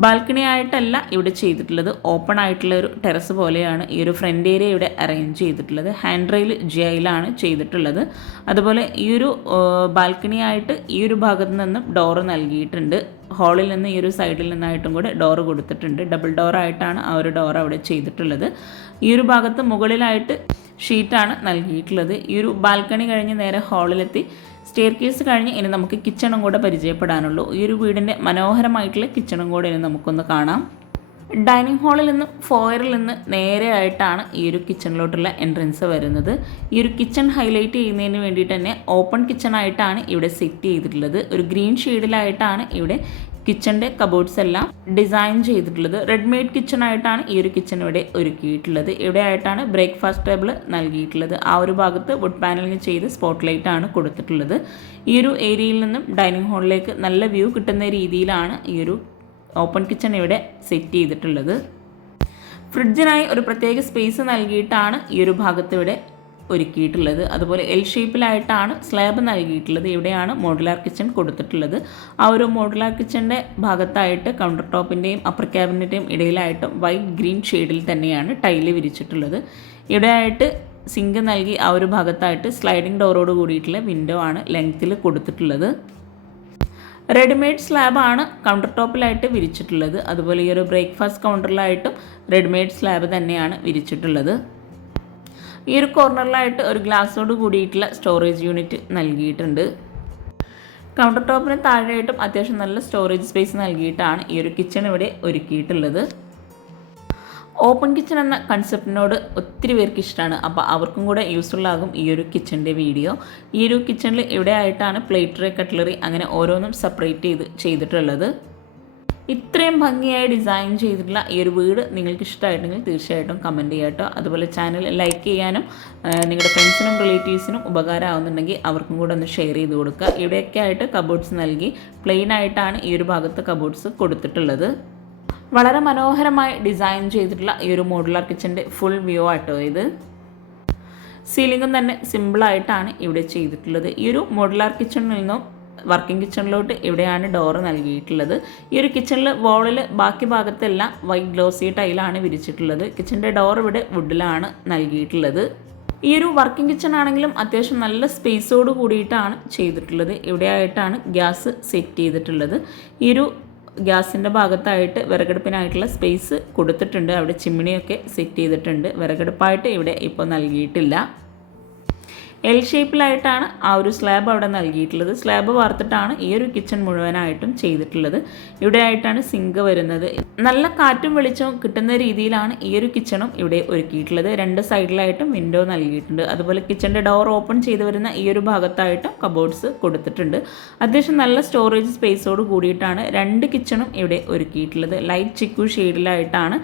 ബാൽക്കണി ആയിട്ടല്ല ഇവിടെ ചെയ്തിട്ടുള്ളത്. ഓപ്പൺ ആയിട്ടുള്ള ഒരു ടെറസ് പോലെയാണ് ഈ ഒരു ഫ്രണ്ട് ഏരിയ ഇവിടെ അറേഞ്ച് ചെയ്തിട്ടുള്ളത്. ഹാൻഡ് റെയിൽ GIലാണ് ചെയ്തിട്ടുള്ളത്. അതുപോലെ ഈ ഒരു ബാൽക്കണി ആയിട്ട് ഈ ഒരു ഭാഗത്ത് നിന്നും ഡോറ് നൽകിയിട്ടുണ്ട്. ഹാളിൽ നിന്ന് ഈ ഒരു സൈഡിൽ നിന്നായിട്ടും കൂടെ ഡോറ് കൊടുത്തിട്ടുണ്ട്. ഡബിൾ ഡോറായിട്ടാണ് ആ ഒരു ഡോർ അവിടെ ചെയ്തിട്ടുള്ളത്. ഈ ഒരു ഭാഗത്ത് മുകളിലായിട്ട് ഷീറ്റാണ് നൽകിയിട്ടുള്ളത്. ഈ ഒരു ബാൽക്കണി കഴിഞ്ഞ് നേരെ ഹാളിലെത്തി സ്റ്റെയർ കേസ് കഴിഞ്ഞ് ഇനി നമുക്ക് കിച്ചണും കൂടെ പരിചയപ്പെടാനുള്ളൂ. ഈ ഒരു വീടിൻ്റെ മനോഹരമായിട്ടുള്ള കിച്ചണും കൂടെ ഇനി നമുക്കൊന്ന് കാണാം. ഡൈനിങ് ഹാളിൽ നിന്ന് ഫോയറിൽ നിന്ന് നേരെ ആയിട്ടാണ് ഈ ഒരു കിച്ചണിലോട്ടുള്ള എൻട്രൻസ് വരുന്നത്. ഈ ഒരു കിച്ചൺ ഹൈലൈറ്റ് ചെയ്യുന്നതിന് വേണ്ടിയിട്ട് തന്നെ ഓപ്പൺ കിച്ചൺ ആയിട്ടാണ് ഇവിടെ സെറ്റ് ചെയ്തിട്ടുള്ളത്. ഒരു ഗ്രീൻ ഷെയ്ഡിലായിട്ടാണ് ഇവിടെ കിച്ചൻ്റെ കബോർഡ്സ് എല്ലാം ഡിസൈൻ ചെയ്തിട്ടുള്ളത്. റെഡിമെയ്ഡ് കിച്ചൺ ആയിട്ടാണ് ഈ ഒരു കിച്ചൺ ഇവിടെ ഒരുക്കിയിട്ടുള്ളത്. ഇവിടെ ആയിട്ടാണ് ബ്രേക്ക്ഫാസ്റ്റ് ടേബിൾ നൽകിയിട്ടുള്ളത്. ആ ഒരു ഭാഗത്ത് വുഡ് പാനലിംഗ് ചെയ്ത് സ്പോട്ട് ലൈറ്റാണ് കൊടുത്തിട്ടുള്ളത്. ഈ ഒരു ഏരിയയിൽ നിന്നും ഡൈനിങ് ഹാളിലേക്ക് നല്ല വ്യൂ കിട്ടുന്ന രീതിയിലാണ് ഈ ഒരു ഓപ്പൺ കിച്ചൺ ഇവിടെ സെറ്റ് ചെയ്തിട്ടുള്ളത്. ഫ്രിഡ്ജിനായി ഒരു പ്രത്യേക സ്പേസ് നൽകിയിട്ടാണ് ഈ ഒരു ഭാഗത്ത് ഇവിടെ ഒരുക്കിയിട്ടുള്ളത്. അതുപോലെ L ഷേപ്പിലായിട്ടാണ് സ്ലാബ് നൽകിയിട്ടുള്ളത്. ഇവിടെയാണ് മോഡുലാർ കിച്ചൺ കൊടുത്തിട്ടുള്ളത്. ആ ഒരു മോഡുലാർ കിച്ചൻ്റെ ഭാഗത്തായിട്ട് കൗണ്ടർ ടോപ്പിൻ്റെയും അപ്പർ ക്യാബിനറ്റിൻ്റെയും ഇടയിലായിട്ടും വൈറ്റ് ഗ്രീൻ ഷെയ്ഡിൽ തന്നെയാണ് ടൈല് വിരിച്ചിട്ടുള്ളത്. ഇവിടെയായിട്ട് സിങ്ക് നൽകി ആ ഒരു ഭാഗത്തായിട്ട് സ്ലൈഡിംഗ് ഡോറോട് കൂടിയിട്ടുള്ള വിൻഡോ ആണ് ലെങ്ത്തിൽ കൊടുത്തിട്ടുള്ളത്. റെഡിമെയ്ഡ് സ്ലാബാണ് കൗണ്ടർ ടോപ്പിലായിട്ട് വിരിച്ചിട്ടുള്ളത്. അതുപോലെ ഈ ഒരു ബ്രേക്ക്ഫാസ്റ്റ് കൗണ്ടറിലായിട്ടും റെഡിമെയ്ഡ് സ്ലാബ് തന്നെയാണ് വിരിച്ചിട്ടുള്ളത്. ഈ ഒരു കോർണറിലായിട്ട് ഒരു ഗ്ലാസ്സോട് കൂടിയിട്ടുള്ള സ്റ്റോറേജ് യൂണിറ്റ് നൽകിയിട്ടുണ്ട്. കൗണ്ടർ ടോപ്പിന് താഴെയായിട്ടും അത്യാവശ്യം നല്ല സ്റ്റോറേജ് സ്പേസ് നൽകിയിട്ടാണ് ഈ ഒരു കിച്ചൺ ഇവിടെ ഒരുക്കിയിട്ടുള്ളത്. ഓപ്പൺ കിച്ചൺ എന്ന കൺസെപ്റ്റിനോട് ഒത്തിരി പേർക്ക് ഇഷ്ടമാണ്. അപ്പോൾ അവർക്കും കൂടെ യൂസ്ഫുൾ ആകും ഈ ഒരു കിച്ചൻ്റെ വീഡിയോ. ഈ ഒരു കിച്ചണിൽ ഇവിടെ ആയിട്ടാണ് പ്ലേറ്റ് ട്രേ, കട്ട്ലറി അങ്ങനെ ഓരോന്നും സെപ്പറേറ്റ് ചെയ്തിട്ടുള്ളത്. ഇത്രയും ഭംഗിയായി ഡിസൈൻ ചെയ്തിട്ടുള്ള ഈ ഒരു വീട് നിങ്ങൾക്ക് ഇഷ്ടമായിട്ടുണ്ടെങ്കിൽ തീർച്ചയായിട്ടും കമൻറ്റ് ചെയ്യുക കേട്ടോ. അതുപോലെ ചാനൽ ലൈക്ക് ചെയ്യാനും നിങ്ങളുടെ ഫ്രണ്ട്സിനും റിലേറ്റീവ്സിനും ഉപകാരമാകുന്നുണ്ടെങ്കിൽ അവർക്കും കൂടെ ഒന്ന് ഷെയർ ചെയ്ത് കൊടുക്കുക. ഇവിടെയൊക്കെ ആയിട്ട് കബോർഡ്സ് നൽകി പ്ലെയിൻ ആയിട്ടാണ് ഈ ഒരു ഭാഗത്ത് കബോർഡ്സ് കൊടുത്തിട്ടുള്ളത്. വളരെ മനോഹരമായി ഡിസൈൻ ചെയ്തിട്ടുള്ള ഈ ഒരു മോഡുലാർ കിച്ചൻ്റെ ഫുൾ വ്യൂ ആട്ടോ ഇത്. സീലിംഗും തന്നെ സിമ്പിളായിട്ടാണ് ഇവിടെ ചെയ്തിട്ടുള്ളത്. ഈ ഒരു മോഡുലാർ കിച്ചണിൽ നിന്നും വർക്കിംഗ് കിച്ചണിലോട്ട് ഇവിടെയാണ് ഡോറ് നൽകിയിട്ടുള്ളത്. ഈ ഒരു കിച്ചണിൽ വോളിൽ ബാക്കി ഭാഗത്തെല്ലാം വൈറ്റ് ഗ്ലോസി ടൈലാണ് വിരിച്ചിട്ടുള്ളത്. കിച്ചൻ്റെ ഡോർ ഇവിടെ വുഡിലാണ് നൽകിയിട്ടുള്ളത്. ഈ ഒരു വർക്കിംഗ് കിച്ചൺ ആണെങ്കിലും അത്യാവശ്യം നല്ല സ്പേസോട് കൂടിയിട്ടാണ് ചെയ്തിട്ടുള്ളത്. ഇവിടെയായിട്ടാണ് ഗ്യാസ് സെറ്റ് ചെയ്തിട്ടുള്ളത്. ഈ ഒരു ഗ്യാസിൻ്റെ ഭാഗത്തായിട്ട് വിറകടുപ്പിനായിട്ടുള്ള സ്പേസ് കൊടുത്തിട്ടുണ്ട്. അവിടെ ചിമ്മിണിയൊക്കെ സെറ്റ് ചെയ്തിട്ടുണ്ട്. വിറകടുപ്പായിട്ട് ഇവിടെ ഇപ്പോൾ നൽകിയിട്ടില്ല. എൽ ഷേപ്പിലായിട്ടാണ് ആ ഒരു സ്ലാബ് അവിടെ നൽകിയിട്ടുള്ളത്. സ്ലാബ് വാർത്തിട്ടാണ് ഈ ഒരു കിച്ചൺ മുഴുവനായിട്ടും ചെയ്തിട്ടുള്ളത്. ഇവിടെ ആയിട്ടാണ് സിങ്ക് വരുന്നത്. നല്ല കാറ്റും വെളിച്ചവും കിട്ടുന്ന രീതിയിലാണ് ഈ ഒരു കിച്ചണും ഇവിടെ ഒരുക്കിയിട്ടുള്ളത്. 2 സൈഡിലായിട്ടും വിൻഡോ നൽകിയിട്ടുണ്ട്. അതുപോലെ കിച്ചൻ്റെ ഡോർ ഓപ്പൺ ചെയ്ത് വരുന്ന ഈ ഒരു ഭാഗത്തായിട്ടും കബോർഡ്സ് കൊടുത്തിട്ടുണ്ട്. അത്യാവശ്യം നല്ല സ്റ്റോറേജ് സ്പേസോട് കൂടിയിട്ടാണ് 2 കിച്ചണും ഇവിടെ ഒരുക്കിയിട്ടുള്ളത്. ലൈറ്റ് ചിക്കു ഷെയ്ഡിലായിട്ടാണ്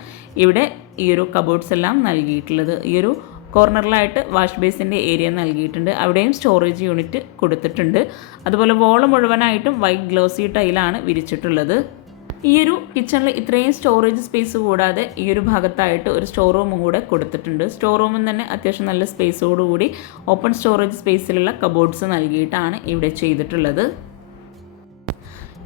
ഇവിടെ ഈ ഒരു കബോർഡ്സ് എല്ലാം നൽകിയിട്ടുള്ളത്. ഈ ഒരു കോർണറിലായിട്ട് വാഷ് ബേസിൻ്റെ ഏരിയ നൽകിയിട്ടുണ്ട്. അവിടെയും സ്റ്റോറേജ് യൂണിറ്റ് കൊടുത്തിട്ടുണ്ട്. അതുപോലെ വോള് മുഴുവനായിട്ടും വൈറ്റ് ഗ്ലോസി ടൈലാണ് വിരിച്ചിട്ടുള്ളത്. ഈ ഒരു കിച്ചണിൽ ഇത്രയും സ്റ്റോറേജ് സ്പേസ് കൂടാതെ ഈ ഒരു ഭാഗത്തായിട്ട് ഒരു സ്റ്റോർ റൂമും കൂടെ കൊടുത്തിട്ടുണ്ട്. സ്റ്റോർ റൂമിൽ തന്നെ അത്യാവശ്യം നല്ല സ്പേസോടുകൂടി ഓപ്പൺ സ്റ്റോറേജ് സ്പേസിലുള്ള കബോർഡ്സ് നൽകിയിട്ടാണ് ഇവിടെ ചെയ്തിട്ടുള്ളത്.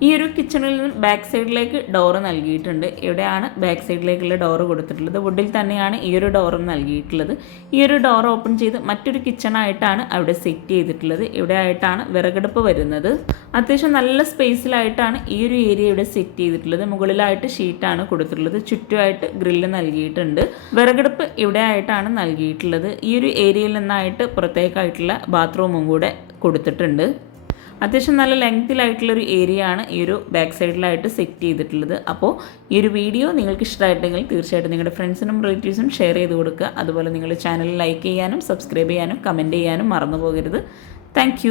ഈ ഒരു കിച്ചണിൽ നിന്ന് ബാക്ക് സൈഡിലേക്ക് ഡോറ് നൽകിയിട്ടുണ്ട്. ഇവിടെയാണ് ബാക്ക് സൈഡിലേക്കുള്ള ഡോറ് കൊടുത്തിട്ടുള്ളത്. വുഡിൽ തന്നെയാണ് ഈ ഒരു ഡോറും നൽകിയിട്ടുള്ളത്. ഈ ഒരു ഡോർ ഓപ്പൺ ചെയ്ത് മറ്റൊരു കിച്ചണായിട്ടാണ് അവിടെ സെറ്റ് ചെയ്തിട്ടുള്ളത്. ഇവിടെ ആയിട്ടാണ് വിറകടുപ്പ് വരുന്നത്. അത്യാവശ്യം നല്ല സ്പേസിലായിട്ടാണ് ഈ ഒരു ഏരിയ ഇവിടെ സെറ്റ് ചെയ്തിട്ടുള്ളത്. മുകളിലായിട്ട് ഷീറ്റാണ് കൊടുത്തിട്ടുള്ളത്. ചുറ്റുമായിട്ട് ഗ്രില്ല് നൽകിയിട്ടുണ്ട്. വിറകടുപ്പ് ഇവിടെ ആയിട്ടാണ് നൽകിയിട്ടുള്ളത്. ഈ ഒരു ഏരിയയിൽ നിന്നായിട്ട് പുറത്തേക്കായിട്ടുള്ള ബാത്റൂമും കൂടെ കൊടുത്തിട്ടുണ്ട്. അത്യാവശ്യം നല്ല ലെങ്തിലായിട്ടുള്ളൊരു ഏരിയ ആണ് ഈ ഒരു ബാക്ക് സൈഡിലായിട്ട് സെറ്റ് ചെയ്തിട്ടുള്ളത്. അപ്പോൾ ഈ ഒരു വീഡിയോ നിങ്ങൾക്ക് ഇഷ്ടമായിട്ടുണ്ടെങ്കിൽ തീർച്ചയായിട്ടും നിങ്ങളുടെ ഫ്രണ്ട്സിനും റിലേറ്റീവ്സിനും ഷെയർ ചെയ്ത് കൊടുക്കുക. അതുപോലെ നിങ്ങളുടെ ചാനൽ ലൈക്ക് ചെയ്യാനും സബ്സ്ക്രൈബ് ചെയ്യാനും കമൻറ്റ് ചെയ്യാനും മറന്നു പോകരുത്. താങ്ക്